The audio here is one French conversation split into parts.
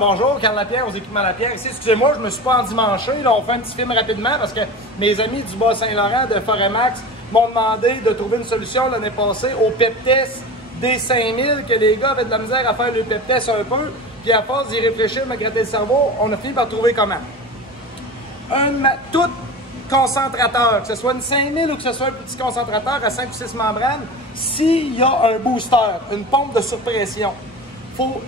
bonjour, Carl Lapierre aux équipements Lapierre. Ici, excusez-moi, je me suis pas endimanché. Là, on fait un petit film rapidement parce que mes amis du Bas-Saint-Laurent de Foremax m'ont demandé de trouver une solution l'année passée au PEP-test D5000, que les gars avaient de la misère à faire le PEP-test un peu. Puis à force d'y réfléchir, me gratter le cerveau, on a fini par trouver comment. Tout concentrateur, que ce soit une 5000 ou que ce soit un petit concentrateur à 5 ou 6 membranes, s'il y a un booster, une pompe de surpression,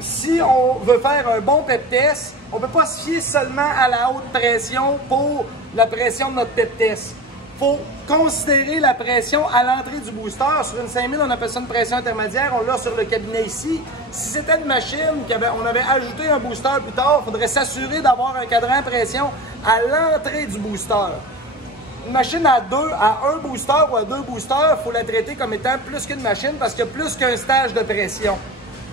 si on veut faire un bon PEP test, on ne peut pas se fier seulement à la haute pression pour la pression de notre PEP test. Il faut considérer la pression à l'entrée du booster. Sur une 5000, on appelle ça une pression intermédiaire. On l'a sur le cabinet ici. Si c'était une machine on avait ajouté un booster plus tard, il faudrait s'assurer d'avoir un cadran pression à l'entrée du booster. Une machine à un booster ou à 2 boosters, il faut la traiter comme étant plus qu'une machine parce qu'il y a plus qu'un stage de pression.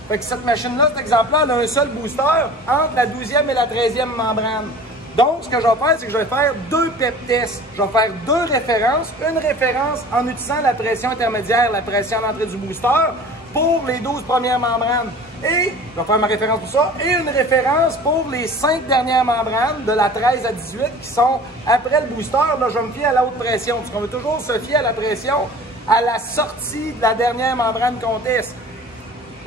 Fait que cette machine-là, cet exemple-là, elle a un seul booster entre la 12e et la 13e membrane. Donc, ce que je vais faire, c'est que je vais faire 2 PEP tests. Je vais faire 2 références. Une référence en utilisant la pression intermédiaire, la pression à l'entrée du booster, pour les 12 premières membranes. Et, je vais faire ma référence pour ça, et une référence pour les 5 dernières membranes, de la 13 à 18, qui sont après le booster. Là, je vais me fier à la haute pression, parce qu'on veut toujours se fier à la pression à la sortie de la dernière membrane qu'on teste.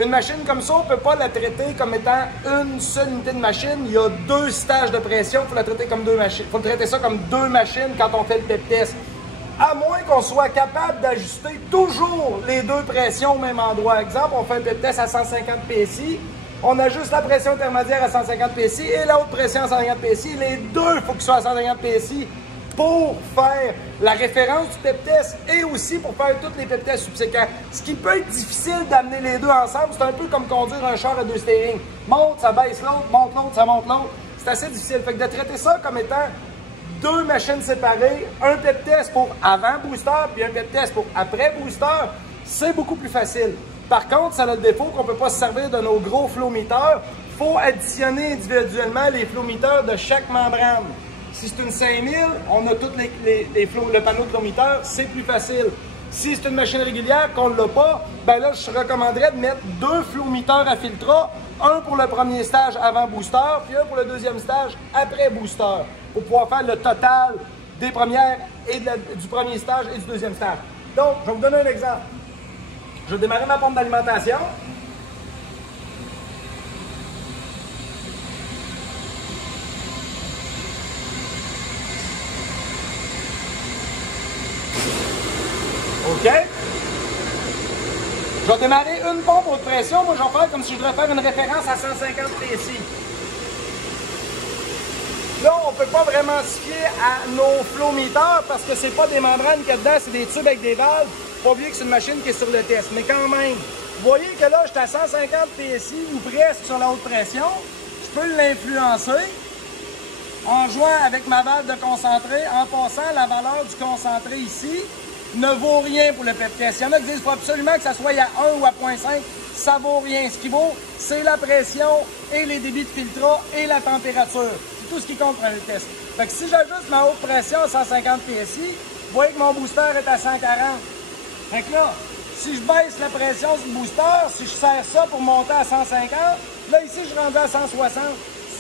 Une machine comme ça, on ne peut pas la traiter comme étant une seule unité de machine. Il y a 2 stages de pression, il faut la traiter comme 2 machines. Il faut traiter ça comme 2 machines quand on fait le PEP test. À moins qu'on soit capable d'ajuster toujours les 2 pressions au même endroit. Exemple, on fait un PEP test à 150 PSI, on ajuste la pression intermédiaire à 150 PSI et la haute pression à 150 PSI. Les deux, il faut qu'ils soient à 150 PSI pour faire la référence du PEP test et aussi pour faire tous les PEP tests subséquents. Ce qui peut être difficile d'amener les deux ensemble, c'est un peu comme conduire un char à 2 steering. Monte, ça baisse l'autre, monte l'autre, ça monte l'autre. C'est assez difficile. Fait que de traiter ça comme étant 2 machines séparées, un PEP test pour avant booster puis un PEP test pour après booster, c'est beaucoup plus facile. Par contre, ça a le défaut qu'on ne peut pas se servir de nos gros flowmeters. Il faut additionner individuellement les flowmeters de chaque membrane. Si c'est une 5000, on a tous le panneau de flowmeter, c'est plus facile. Si c'est une machine régulière qu'on ne l'a pas, ben là, je recommanderais de mettre 2 flowmeters à filtrat, un pour le premier stage avant booster, puis un pour le deuxième stage après booster, pour pouvoir faire le total des premières et du premier stage et du deuxième stage. Donc, je vais vous donner un exemple. Je vais démarrer ma pompe d'alimentation. OK? Je vais démarrer une pompe haute pression. Moi, je vais faire comme si je devrais faire une référence à 150 PSI. Là, on ne peut pas vraiment se fier à nos flowmeters parce que c'est pas des membranes qu'il y a dedans, c'est des tubes avec des valves. Faut pas oublier que c'est une machine qui est sur le test. Mais quand même, vous voyez que là, je suis à 150 PSI ou presque sur la haute pression. Je peux l'influencer en jouant avec ma valve de concentré, en passant la valeur du concentré ici ne vaut rien pour le PEP test. Il y en a qui disent qu'il faut absolument que ça soit à 1 ou à 0.5. Ça vaut rien. Ce qui vaut, c'est la pression et les débits de filtrat et la température. C'est tout ce qui compte pour le test. Fait que si j'ajuste ma haute pression à 150 PSI, vous voyez que mon booster est à 140. Fait que là, si je baisse la pression du booster, si je serre ça pour monter à 150, là ici, je suis rendu à 160.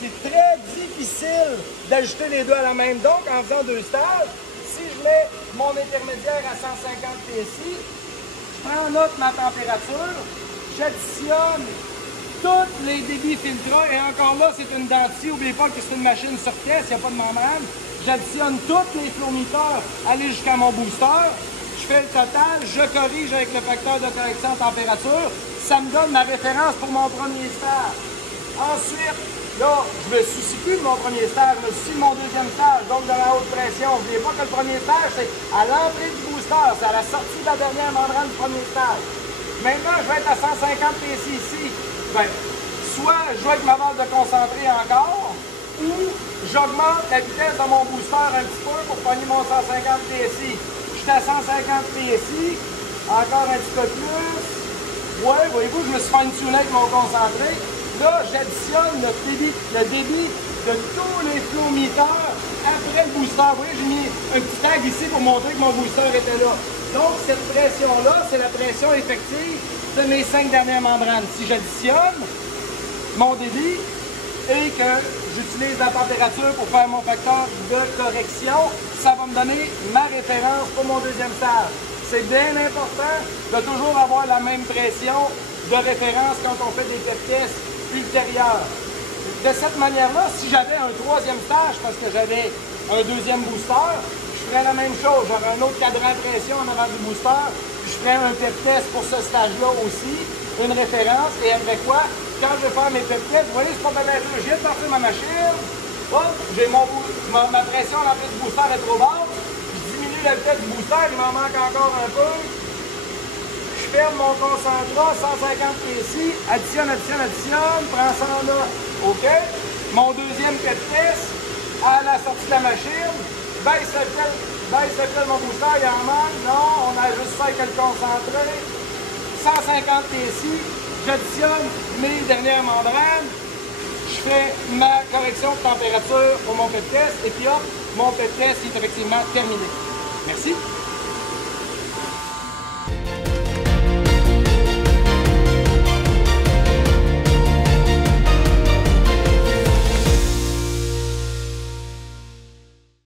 C'est très difficile d'ajuster les deux à la même. Donc, en faisant 2 stages, si je mets mon intermédiaire à 150 PSI, je prends en note ma température, j'additionne tous les débits filtrats, et encore là, c'est une dentille, n'oubliez pas que c'est une machine sur pièce, il n'y a pas de membrane. J'additionne tous les flowmeters, aller jusqu'à mon booster, je fais le total, je corrige avec le facteur de correction en température, ça me donne ma référence pour mon premier stage. Ensuite, là, je me soucie plus de mon premier stage, je me soucie de mon deuxième stage, donc de la haute pression. N'oubliez pas que le premier stage, c'est à l'entrée du booster, c'est à la sortie de la dernière membrane du premier stage. Maintenant, je vais être à 150 PSI ici. Ben, soit je joue avec ma valve de concentré encore, ou j'augmente la vitesse de mon booster un petit peu pour pogner mon 150 PSI. Je suis à 150 PSI, encore un petit peu plus. Ouais, voyez-vous, je me suis fine-tuné avec mon concentré. Là, j'additionne le débit de tous les flowmeters après le booster. Vous voyez, j'ai mis un petit tag ici pour montrer que mon booster était là. Donc, cette pression-là, c'est la pression effective de mes 5 dernières membranes. Si j'additionne mon débit et que j'utilise la température pour faire mon facteur de correction, ça va me donner ma référence pour mon deuxième stage. C'est bien important de toujours avoir la même pression de référence quand on fait des pep tests ultérieurs. De cette manière-là, si j'avais un troisième stage parce que j'avais un deuxième booster, je ferais la même chose. J'aurais un autre cadran de pression en avant du booster, je ferais un pep test pour ce stage-là aussi, une référence, et après quoi, quand je vais faire mes pep tests, vous voyez, c'est pas bien dur. Je viens de partir ma machine, hop, j'ai ma pression à l'entrée du booster est trop basse, je diminue la vitesse du booster, il m'en manque encore un peu. Je ferme mon concentrat, 150 PSI, additionne, prends ça en là, OK? Mon deuxième pep test, à la sortie de la machine, baisse le pelle, mon booster, il en manque, non, on a juste fait que le concentré, 150 PSI, j'additionne mes dernières membranes, je fais ma correction de température pour mon pep test, et puis hop, mon pep test est effectivement terminé. Merci.